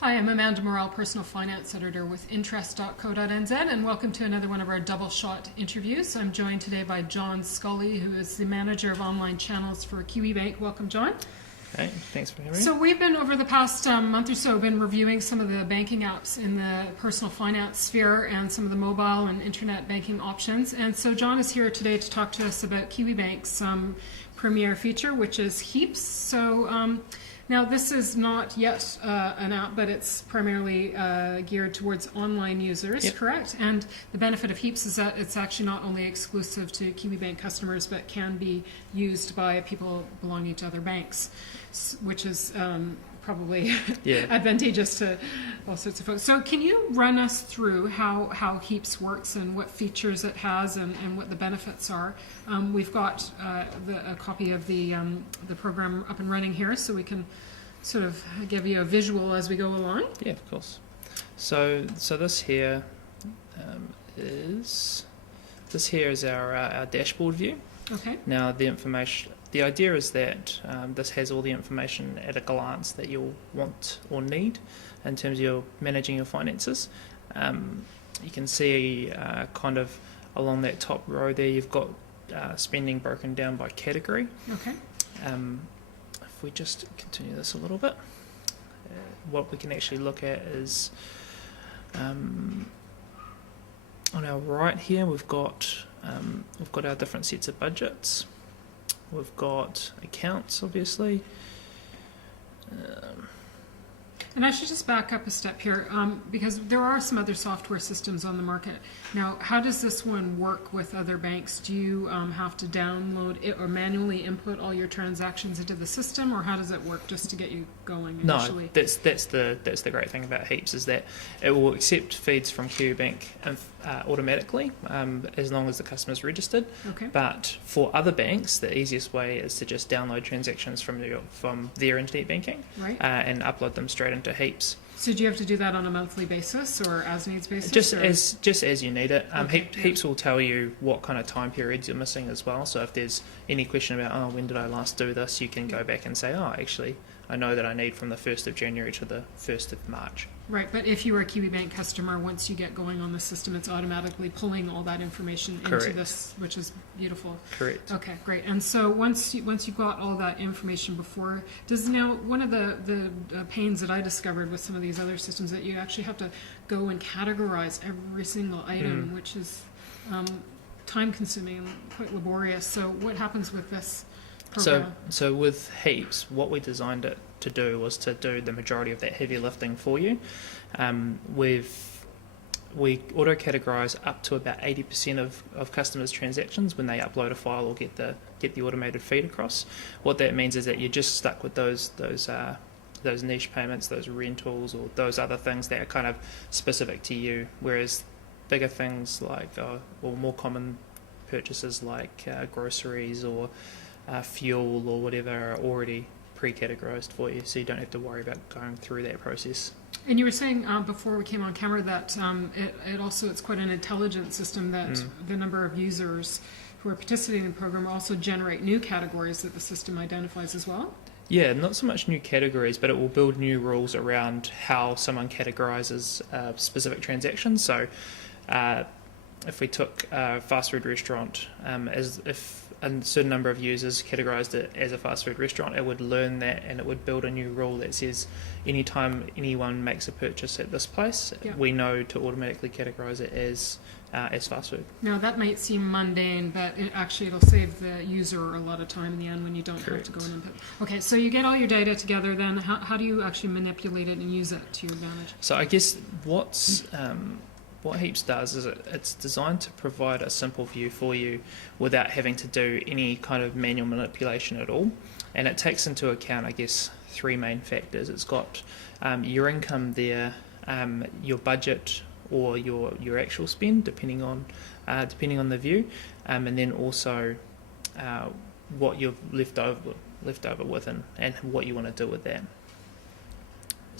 Hi, I'm Amanda Morrall, Personal Finance Editor with interest.co.nz, and welcome to another one of our double shot interviews. I'm joined today by John Scully, who is the Manager of Online Channels for KiwiBank. Welcome, John. Hey, thanks for having me. So we've been, over the past month or so, been reviewing some of the banking apps in the personal finance sphere and some of the mobile and internet banking options. And so John is here today to talk to us about KiwiBank's premier feature, which is Heaps. So now, this is not yet an app, but it's primarily geared towards online users, Yep. correct? And the benefit of Heaps is that it's actually not only exclusive to KiwiBank customers, but can be used by people belonging to other banks, which is probably advantageous to all sorts of folks. So can you run us through how Heaps works and what features it has and what the benefits are? We've got a copy of the program up and running here, so we can sort of give you a visual as we go along. Yeah, of course. So this here is our dashboard view. Okay. Now the idea is that this has all the information at a glance that you'll want or need in terms of your managing your finances. You can see kind of along that top row there, you've got spending broken down by category. Okay. If we just continue this a little bit, what we can actually look at is on our right here, we've got our different sets of budgets. We've got accounts, obviously. And I should just back up a step here, because there are some other software systems on the market. Now, how does this one work with other banks? Do you have to download it or manually input all your transactions into the system, or how does it work just to get you going initially? No, that's the great thing about Heaps, is that it will accept feeds from KiwiBank automatically as long as the customer's registered. Okay. But for other banks, the easiest way is to just download transactions from their internet banking, Right. And upload them straight into Heaps. So do you have to do that on a monthly basis or as needs basis? Just as you need it. Okay, Heaps will tell you what kind of time periods you're missing as well. So if there's any question about, when did I last do this, you can go back and say, actually, I know that I need from the 1st of January to the 1st of March. Right, but if you are a KiwiBank customer, once you get going on the system, it's automatically pulling all that information into this, which is beautiful. Correct. Okay, great. And so once you've got all that information before, one of the pains that I discovered with some of these other systems that you actually have to go and categorize every single item, which is time-consuming and quite laborious. So what happens with this program? So with Heaps, what we designed it to do was to do the majority of that heavy lifting for you. We auto-categorize up to about 80% of customers' transactions when they upload a file or get the automated feed across. What that means is that you're just stuck with those niche payments, those rentals, or those other things that are kind of specific to you. Whereas bigger things like or more common purchases like groceries or fuel or whatever are already pre-categorized for you, so you don't have to worry about going through that process. And you were saying before we came on camera that it's quite an intelligent system, that the number of users who are participating in the program also generate new categories that the system identifies as well? Yeah, not so much new categories, but it will build new rules around how someone categorizes specific transactions. So if we took a fast food restaurant, if a certain number of users categorized it as a fast food restaurant, it would learn that and it would build a new rule that says anytime anyone makes a purchase at this place, we know to automatically categorize it as fast food. Now that might seem mundane, but it'll save the user a lot of time in the end when you don't have to go and input. Okay, so you get all your data together, then how do you actually manipulate it and use it to your advantage? So I guess what Heaps does is it's designed to provide a simple view for you without having to do any kind of manual manipulation at all. And it takes into account, I guess, three main factors. It's got your income there, your budget or your actual spend, depending on the view, and then also what you've left over with and what you want to do with that.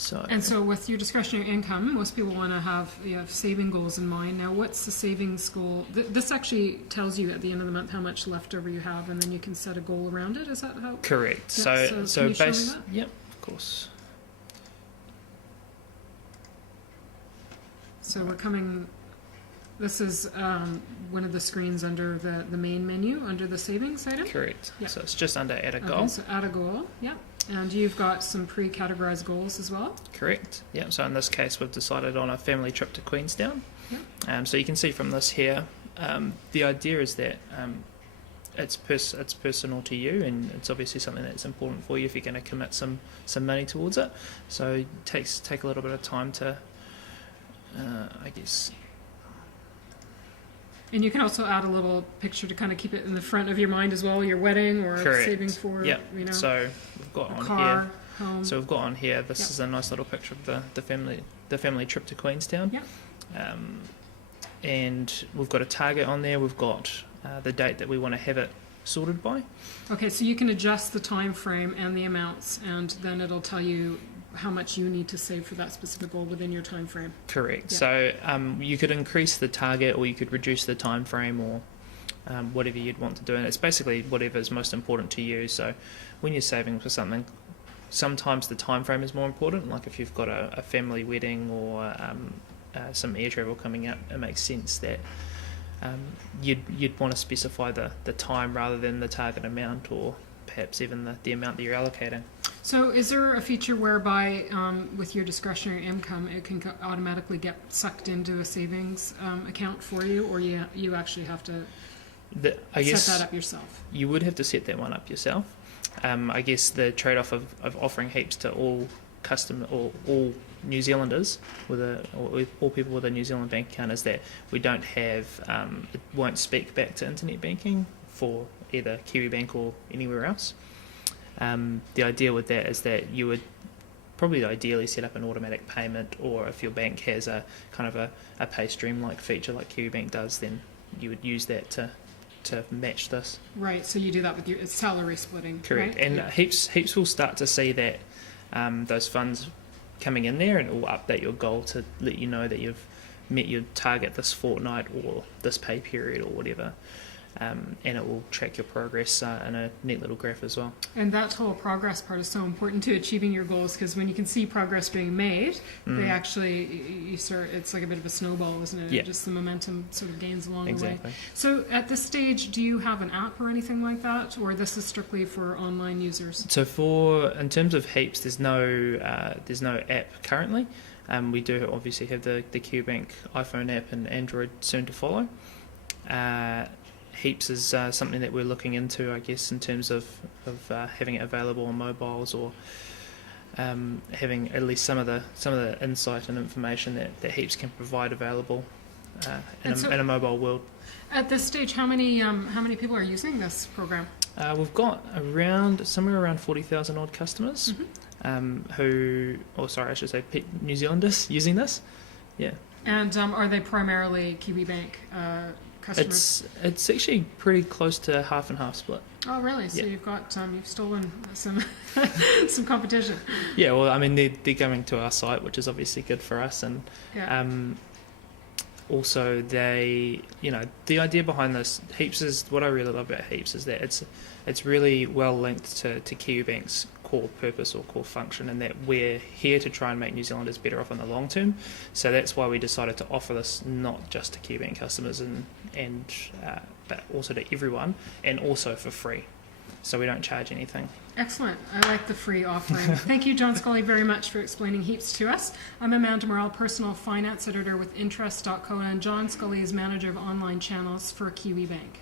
So with your discretionary income, most people want to have saving goals in mind. Now, what's the savings goal? This actually tells you at the end of the month how much left over you have, and then you can set a goal around it. Is that how? Correct. Yeah, so can you show me that? Yep, of course. So we're coming. This is one of the screens under the main menu under the savings item. Correct. Yep. So it's just under add a goal. Okay, so add a goal. Yeah. And you've got some pre-categorized goals as well. Correct. Yeah. So in this case, we've decided on a family trip to Queenstown. Yeah. So you can see from this here, the idea is that it's personal to you, and it's obviously something that's important for you if you're going to commit some money towards it. So it take a little bit of time to, I guess. And you can also add a little picture to kind of keep it in the front of your mind as well. Your wedding or Correct. saving for, So we've got on car, here. home. So we've got on here. This is a nice little picture of the family trip to Queenstown. Yeah. And we've got a target on there. We've got the date that we want to have it sorted by. Okay, so you can adjust the time frame and the amounts, and then it'll tell you how much you need to save for that specific goal within your time frame. Correct. Yeah. So you could increase the target, or you could reduce the time frame, or whatever you'd want to do. And it's basically whatever is most important to you. So when you're saving for something, sometimes the time frame is more important. Like if you've got a family wedding or some air travel coming up, it makes sense that you'd want to specify the time rather than the target amount, or perhaps even the amount that you're allocating. So is there a feature whereby with your discretionary income it can automatically get sucked into a savings account for you, or you actually have to set that up yourself? You would have to set that one up yourself. I guess the trade-off of offering heaps to all all New Zealanders or all people with a New Zealand bank account is that we don't have it won't speak back to internet banking for either KiwiBank or anywhere else. The idea with that is that you would probably ideally set up an automatic payment, or if your bank has a kind of a pay stream like feature like KiwiBank does, then you would use that to match this. Right, so you do that with your salary splitting. Correct, right? And yeah. heaps will start to see that those funds coming in there, and it will update your goal to let you know that you've met your target this fortnight or this pay period or whatever. And it will track your progress in a neat little graph as well. And that whole progress part is so important to achieving your goals, because when you can see progress being made, they actually, you start, it's like a bit of a snowball, isn't it? Yeah. Just the momentum sort of gains along the way. So at this stage, do you have an app or anything like that, or this is strictly for online users? So in terms of heaps, there's no app currently. We do obviously have the KiwiBank iPhone app and Android soon to follow. Heaps is something that we're looking into, I guess, in terms of having it available on mobiles, or having at least some of the insight and information that Heaps can provide available in a mobile world. At this stage, how many people are using this program? We've got somewhere around 40,000 odd customers, New Zealanders using this. Yeah. And are they primarily KiwiBank customers? It's actually pretty close to half and half split. Oh, really? So you've got you've stolen some some competition. Yeah, well, I mean they're coming to our site, which is obviously good for us, and also they, the idea behind this Heaps is what I really love about Heaps is that it's really well linked to KiwiBank's core purpose or core function, and that we're here to try and make New Zealanders better off in the long term. So that's why we decided to offer this not just to KiwiBank customers but also to everyone, and also for free. So we don't charge anything. Excellent. I like the free offering. Thank you, John Scully, very much for explaining Heaps to us. I'm Amanda Morrall, Personal Finance Editor with Interest.co, and John Scully is Manager of Online Channels for KiwiBank.